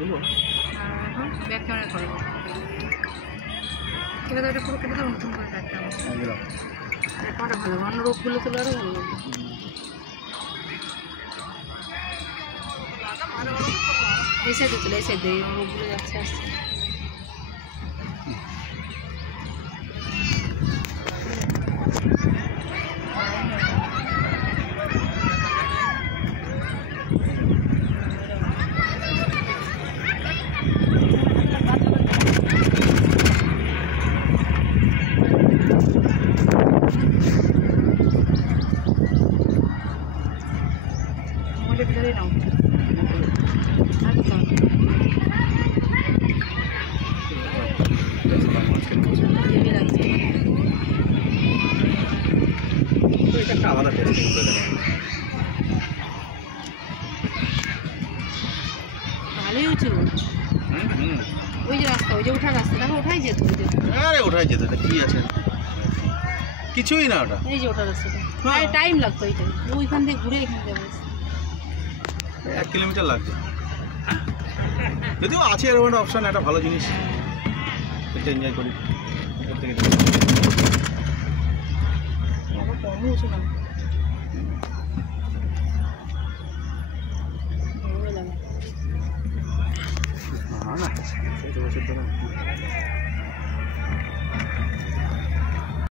দেবো back camera করবো এবার ওটা পুরো কেটে দেবো নতুন করে কাটতে হবে কোনটা ভালো অন্য রোগগুলো তুলে আরও ভালো লাগবে এই সাইডে তুলে এই সাইডে রোগগুলো যাচ্ছে আসছে ভিতরে নাও একটা আলাদা টেস্ট ভালোই হয়েছে ওই যে রাস্তা ওই যে ওঠার রাস্তা দেখো ওঠাই যেত আরে ওঠাই যেত কি আছে কিছুই না ওটা এই যে ওঠার রাস্তাটা টাইম লাগতো এইটাই ওইখান থেকে ঘুরে এখানে যাবো 1 কিলোমিটার লাগবে যদিও আছে এরকম একটা অপশান একটা ভালো জিনিস এটা এনজয় করি কম উঁচু না না না